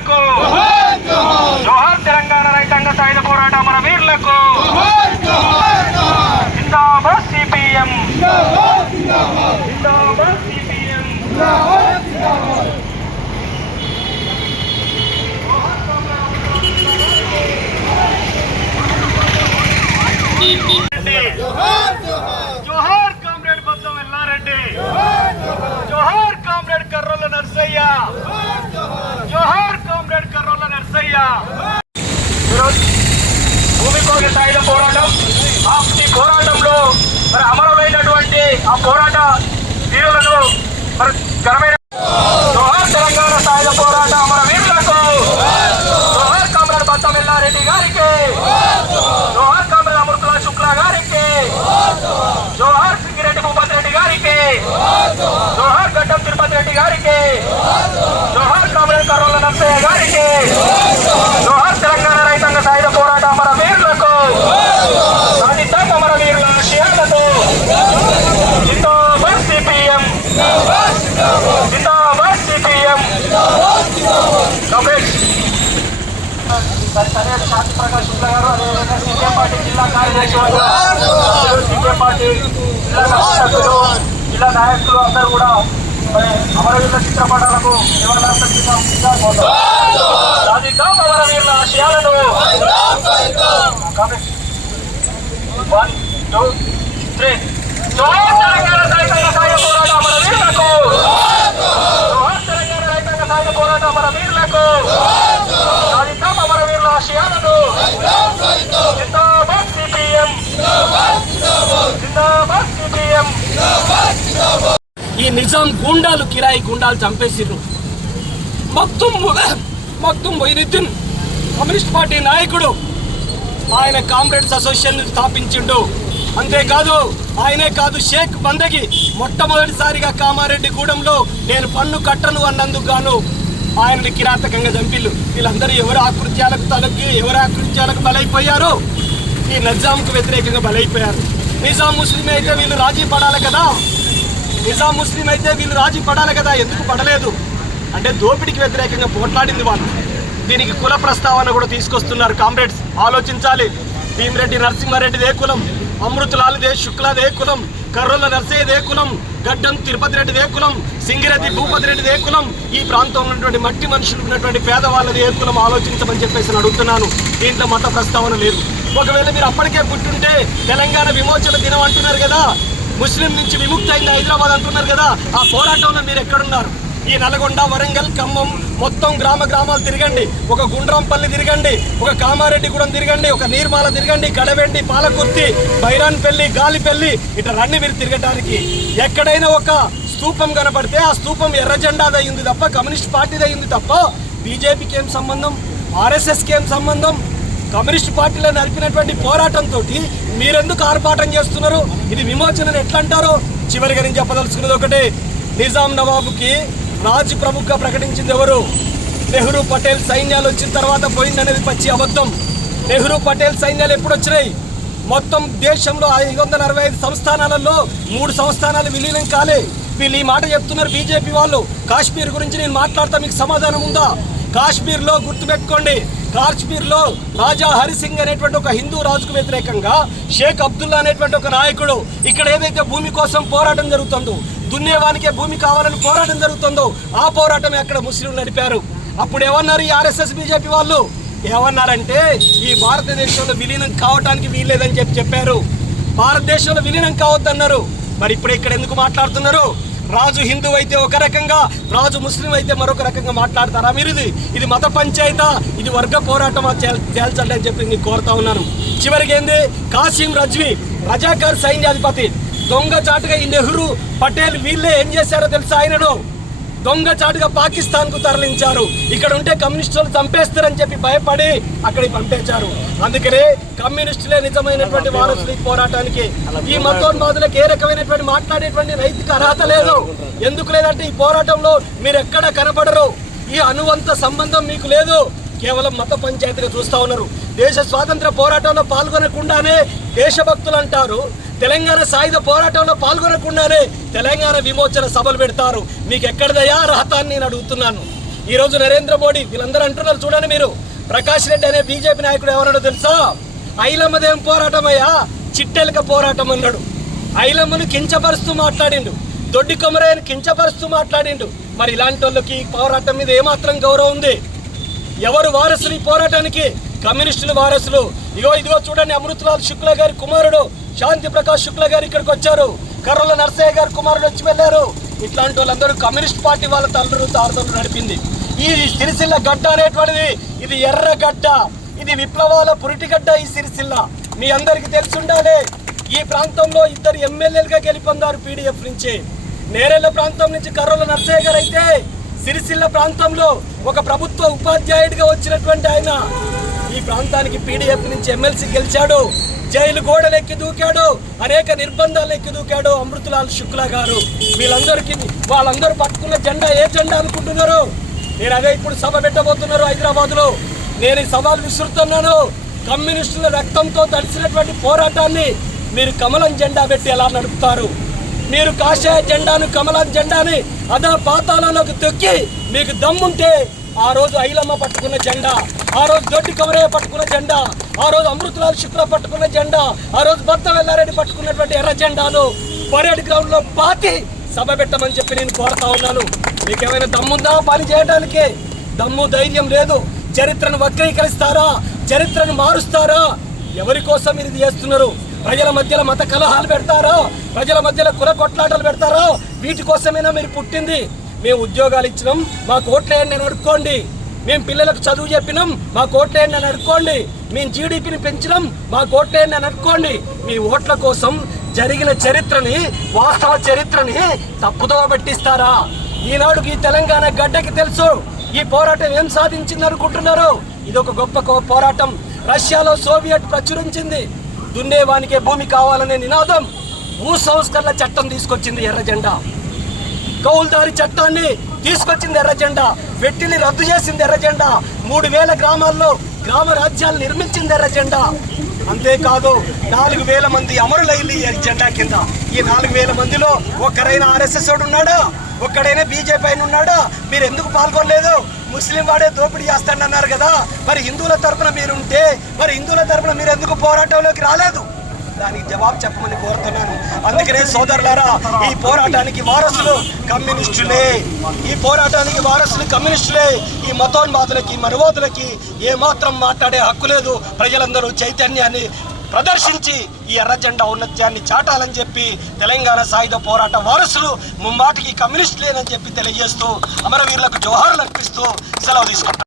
వీరులకు జోహార్ తెలంగాణ రైతాంగ సాయుధ పోరాట అమర వీరులకు జిందాబాద్ సిపిఎం జిందాబాద్ సిపిఎం జోహార్ కామ్రేడ్ బద్దం ఎల్లారెడ్డి జోహార్ కామ్రేడ్ కర్రోల నర్సయ్య జోహార్ కామ్రేడ్ కర్రోల నర్సయ్య భూమి కోగ సాయుధ పోరాటం ఈ పోరాటంలో మరి అమరులైనటువంటి ఆ పోరాట వీరులను మరి ఘనమైన జోహార్ తెలంగాణ సాయుధ పోరాట అమర వీరులకు జోహార్ కామ్రేడ్ బద్దం ఎల్లారెడ్డి గారికి జోహార్ కామ్రేడ్ అమృతుల శుక్లా గారికి జోహార్ సింగిరెడ్డి భూపతి రెడ్డి గారికి జోహార్ గడ్డం తిరుపతి రెడ్డి గారికి జోహార్ కామ్రేడ్ కర్రోల నర్సయ్య గారికి జోహార్ తెలంగాణ రైతాంగ సాయుధ పోరాట అమర వీరులకు సాధిద్దాం అమర వీరుల ఆశయాలతో జిందాబాద్ సిపిఎం జిందాబాద్ సిపిఎం శాంతి ప్రకాష్ శుక్లా గారు అదేవిధంగా సిపిఎం పార్టీ జిల్లా కార్యదర్శి సిపిఎం పార్టీ జిల్లా సభ్యులు జిల్లా నాయకులు అందరూ కూడా అమరవీరుల చిత్రపటాలకు సాధిద్దాం అమరవీరుల ఆశయాలను 1, 2, 3 జోహార్ తెలంగాణ రైతాంగ సాయుధ పోరాట అమర వీరులకు జోహార్ తెలంగాణ రైతాంగ సాయుధ పోరాట అమర వీరులకు సాధిద్దాం అమరవీరుల ఆశయాలను జిందాబాద్ సిపిఎం జిందాబాద్ సిపిఎం ఈ నిజాం గుండాలు కిరాయి గుండాలు చంపేసిర్రు. మక్తుమ్ మొయినుద్దీన్ కమ్యూనిస్ట్ పార్టీ నాయకుడు ఆయన కామ్రేడ్స్ అసోసియేషన్ స్థాపించిండు. అంతేకాదు ఆయనే కాదు షేక్ బందగి మొట్టమొదటిసారిగా కామారెడ్డి గూడెంలో నేను పన్ను కట్టను అన్నందుకు గాను ఆయనని కిరాతకంగా చంపిల్లు. వీళ్ళందరూ ఎవరి ఆకృత్యాలకు బలైపోయారు? ఈ నిజాంకు వ్యతిరేకంగా బలైపోయారు. నిజాం ముస్లిం అయితే వీళ్ళు రాజీ పడాలి కదా, నిజాం ముస్లిం అయితే వీళ్ళు రాజీ పడాలి కదా, ఎందుకు పడలేదు అంటే దోపిడికి వ్యతిరేకంగా పోట్లాడింది వాళ్ళు. దీనికి కుల ప్రస్తావన కూడా తీసుకొస్తున్నారు. కామ్రేడ్స్ ఆలోచించాలి. భీమిరెడ్డి నరసింహారెడ్డిదే కులం, అమృతలాల్దే శుక్లాదే కులం, కర్రోల నర్సయ్యదే కులం, గడ్డం తిరుపతి రెడ్డిదే కులం, సింగిరెడ్డి భూపతి రెడ్డిదే కులం, ఈ ప్రాంతంలో ఉన్నటువంటి మట్టి మనుషులు ఉన్నటువంటి పేదవాళ్ళది ఏ కులం ఆలోచించమని చెప్పేసి అడుగుతున్నాను. దీంట్లో మత ప్రస్తావన లేదు. ఒకవేళ మీరు అప్పటికే పుట్టుంటే తెలంగాణ విమోచన దినం అంటున్నారు కదా, ముస్లిం నుంచి విముక్తి అయింది హైదరాబాద్ అంటున్నారు కదా, ఆ పోరాటంలో మీరు ఎక్కడున్నారు? ఈ నల్గొండ, వరంగల్, ఖమ్మం మొత్తం గ్రామాలు తిరగండి, ఒక గుండ్రాంపల్లి తిరగండి, ఒక కామారెడ్డిగూడెం తిరగండి, ఒక నీర్మాల తిరగండి, కడవెండి, పాలకుర్తి, బైరాన్పల్లి, గాలిపల్లి ఇట్లా రండి మీరు తిరగడానికి. ఎక్కడైనా ఒక స్తూపం కనబడితే ఆ స్తూపం ఎర్ర జెండాదయ్యింది తప్ప కమ్యూనిస్ట్ పార్టీదయ్యింది తప్ప బీజేపీకి ఏం సంబంధం, ఆర్ఎస్ఎస్కి ఏం సంబంధం? కమ్యూనిస్ట్ పార్టీలో నడిపినటువంటి పోరాటంతో మీరెందుకు ఆర్భాటం చేస్తున్నారు? ఇది విమోచనను ఎట్లా అంటారో? చివరిగా నేను చెప్పదలుచుకున్నది ఒకటే, నిజాం నవాబుకి రాజు ప్రముఖగా ప్రకటించింది ఎవరు? నెహ్రూ పటేల్ సైన్యాలు వచ్చిన తర్వాత పోయిందనేది పచ్చి అబద్ధం. నెహ్రూ పటేల్ సైన్యాలు ఎప్పుడు వచ్చినాయి? మొత్తం దేశంలో 565 సంస్థానాలలో 3 సంస్థానాలు విలీనం కాలే. వీళ్ళు ఈ మాట చెప్తున్నారు బీజేపీ వాళ్ళు. కాశ్మీర్ గురించి నేను మాట్లాడతా, మీకు సమాధానం ఉందా? కాశ్మీర్లో గుర్తుపెట్టుకోండి, కాశ్మీర్లో రాజా హరిసింగ్ అనేటువంటి ఒక హిందూ రాజుకు వ్యతిరేకంగా షేక్ అబ్దుల్లా అనేటువంటి ఒక నాయకుడు ఇక్కడ ఏదైతే భూమి కోసం పోరాటం జరుగుతుందో, దున్నేవానికే భూమి కావాలని పోరాటం జరుగుతుందో ఆ పోరాటమే అక్కడ ముస్లింలు నడిపారు. అప్పుడు ఏమన్నారు ఈ ఆర్ఎస్ఎస్ బీజేపీ వాళ్ళు? ఏమన్నారంటే ఈ భారతదేశంలో విలీనం కావటానికి వీల్లేదని చెప్పారు. భారతదేశంలో విలీనం కావద్దన్నారు. మరి ఇప్పుడు ఇక్కడ ఎందుకు మాట్లాడుతున్నారు? రాజు హిందూ అయితే ఒక రకంగా, రాజు ముస్లిం అయితే మరొక రకంగా మాట్లాడతారా మీరు? ఇది మత పంచాయతా, ఇది వర్గ పోరాటమా తేల్చండి అని చెప్పి నేను కోరుతా ఉన్నాను. చివరికి ఏంది, కాసిం రజ్వీ రజాకార్ సైన్యాధిపతి దొంగచాటుగా ఈ నెహ్రూ పటేల్ వీళ్ళే ఏం చేశారో తెలుసా? ఆయనను దొంగచాటుగా పాకిస్తాన్కు తరలించారు. ఇక్కడ ఉంటే కమ్యూనిస్టులు చంపేస్తారని చెప్పి భయపడి అక్కడికి పంపించారు. అందుకనే కమ్యూనిస్టులే నిజమైనటువంటి వారసులు ఈ పోరాటానికి. ఈ మతోన్మాదులకు ఏ రకమైనటువంటి మాట్లాడేటువంటి నైతిక అర్హత లేదు. ఎందుకు లేదంటే ఈ పోరాటంలో మీరు ఎక్కడ కనపడరు. ఈ అనువంత సంబంధం మీకు లేదు. కేవలం మత పంచాయతీగా చూస్తూ ఉన్నారు. దేశ స్వాతంత్ర పోరాటంలో పాల్గొనకుండానే దేశభక్తులు అంటారు. తెలంగాణ సాయుధ పోరాటంలో పాల్గొనకుండానే తెలంగాణ విమోచన సభలు పెడతారు. మీకు ఎక్కడిదయా అర్హత అని నేను అడుగుతున్నాను. ఈరోజు నరేంద్ర మోడీ వీళ్ళందరూ అంటున్నారు చూడండి మీరు, ప్రకాష్ రెడ్డి అనే బీజేపీ నాయకుడు ఎవరన్నాడో తెలుసా? ఐలమ్మదేం పోరాటం అయ్యా, చిట్టెలక పోరాటం అన్నాడు. ఐలమ్మను కించపరుస్తూ మాట్లాడిండు, దొడ్డి కొమరయ్యను కించపరుస్తూ మాట్లాడిండు. మరి ఇలాంటి వాళ్ళకి ఈ పోరాటం మీద ఏమాత్రం గౌరవం ఉంది? ఎవరు వారసులు ఈ పోరాటానికి? కమ్యూనిస్టులు వారసులు. ఇదిగో చూడండి, అమృతలాల్ శుక్లా గారి కుమారుడు శాంతి ప్రకాష్ శుక్లా గారు ఇక్కడికి వచ్చారు. కర్రల నర్సయ్య గారి కుమారుడు వచ్చి వెళ్ళారు. ఇట్లాంటి వాళ్ళందరూ కమ్యూనిస్ట్ పార్టీ వాళ్ళ తల్లులు తారతలు నడిపింది. ఈ సిరిసిల్ల గడ్డ అనేటువంటిది ఇది ఎర్రగడ్డ, ఇది విప్లవాల పురిటిగడ్డ. ఈ సిరిసిల్ల మీ అందరికీ తెలిసి ఉండాలి. ఈ ప్రాంతంలో 2 ఎమ్మెల్యేలుగా గెలుపొందారు పీడీఎఫ్ నుంచి. నేరెళ్ల ప్రాంతం నుంచి కర్రల నర్సయ్య గారు అయితే, సిరిసిల్ల ప్రాంతంలో ఒక ప్రభుత్వ ఉపాధ్యాయుడిగా వచ్చినటువంటి ఆయన ఈ ప్రాంతానికి పీడీఎఫ్ నుంచి ఎమ్మెల్సీ గెలిచాడు. జైలు గోడలు ఎక్కి దూకాడు, అనేక నిర్బంధాలు ఎక్కి దూకాడు అమృతలాల్ శుక్లా గారు. వాళ్ళందరూ పట్టుకున్న జెండా ఏ జెండా అనుకుంటున్నారు? నేను అదే ఇప్పుడు సభ పెట్టబోతున్నారు హైదరాబాద్లో. నేను ఈ సవాల్ విసురుతున్నాను. కమ్యూనిస్టుల రక్తంతో తడిసినటువంటి పోరాటాన్ని మీరు కమలం జెండా పెట్టి ఎలా నడుపుతారు? మీరు కాషాయ జెండాను, కమలం జెండాని అదా పాతాళంలోకి తొక్కి మీకు దమ్ముంటే ఆ రోజు ఐలమ్మ పట్టుకున్న జెండా, ఆ రోజు దొడ్డి కొమరయ్య పట్టుకున్న జెండా, ఆ రోజు అమృతలాల్ శుక్లా పట్టుకున్న జెండా, ఆ రోజు భర్త వెల్లారెడ్డి పట్టుకున్నటువంటి ఎర్ర జెండాను పరేడ్ గ్రౌండ్ లో పాతి సభ పెట్టమని చెప్పి నేను కోరుతా ఉన్నాను. మీకేమైనా దమ్ముందా పని చేయడానికి? దమ్ము ధైర్యం లేదు. చరిత్రను వక్రీకరిస్తారా? చరిత్రను మారుస్తారా? ఎవరి కోసం మీరు ఇది చేస్తున్నారు? ప్రజల మధ్యలో మత కలహాలు పెడతారా? ప్రజల మధ్యలో కుల కొట్లాటలు పెడతారా? వీటి కోసమైనా మీరు పుట్టింది? మేము ఉద్యోగాలు ఇచ్చినాం, మా కోట్లేయండి అని అడుక్కోండి. మేము పిల్లలకు చదువు చెప్పినాం, మా కోట్లేయండి అని అడుక్కోండి. మేము జీడిపిని పెంచినాం, మా కోట్లేయండి అని అడుక్కోండి. మీ ఓట్ల కోసం జరిగిన చరిత్రని, వాస్తవ చరిత్రని తప్పుదోవ పట్టిస్తారా? ఈనాడు ఈ తెలంగాణ గడ్డకి తెలుసు ఈ పోరాటం ఏం సాధించింది అనుకుంటున్నారు. ఇది ఒక గొప్ప పోరాటం. రష్యాలో సోవియట్ ప్రచురించింది దున్నేవానికే భూమి కావాలనే నినాదం. భూ సంస్కరణ చట్టం తీసుకొచ్చింది ఎర్ర జెండా. కౌలుదారి చట్టాన్ని తీసుకొచ్చింది ఎర్ర జెండా. వెట్టిని రద్దు చేసింది ఎర్ర జెండా. 3000 గ్రామాల్లో గ్రామ రాజ్యాలు నిర్మించింది ఎర్ర జెండా. అంతేకాదు 4000 మంది అమరులైంది ఈ జెండా కింద. ఈ 4000 మందిలో ఒక్కరైనా ఆర్ఎస్ఎస్ వాడు ఉన్నాడా? ఒక్కడైనా బీజేపీ అయిన ఉన్నాడా? మీరు ఎందుకు పాల్గొనలేదు? ముస్లిం వాడే దోపిడీ చేస్తాడన్నారు కదా. మరి హిందువుల తరపున మీరుంటే మరి హిందువుల తరపున మీరు ఎందుకు పోరాటంలోకి రాలేదు? దానికి జవాబు చెప్పమని కోరుతున్నాను. అందుకనే సోదరులారా, ఈ పోరాటానికి వారసులు కమ్యూనిస్టులే. ఈ పోరాటానికి వారసులు కమ్యూనిస్టులే. ఈ మతోన్మాదులకి, మనువాదులకి ఏమాత్రం మాట్లాడే హక్కు లేదు. ప్రజలందరూ చైతన్యాన్ని ప్రదర్శించి ఈ ఎర్ర జెండా ఔన్నత్యాన్ని చాటాలని చెప్పి తెలంగాణ సాయుధ పోరాట వారసులు ముమ్మాటికి కమ్యూనిస్టులేనని చెప్పి తెలియజేస్తూ అమరవీరులకు జోహార్లు అర్పిస్తూ సెలవు తీసుకుంటారు.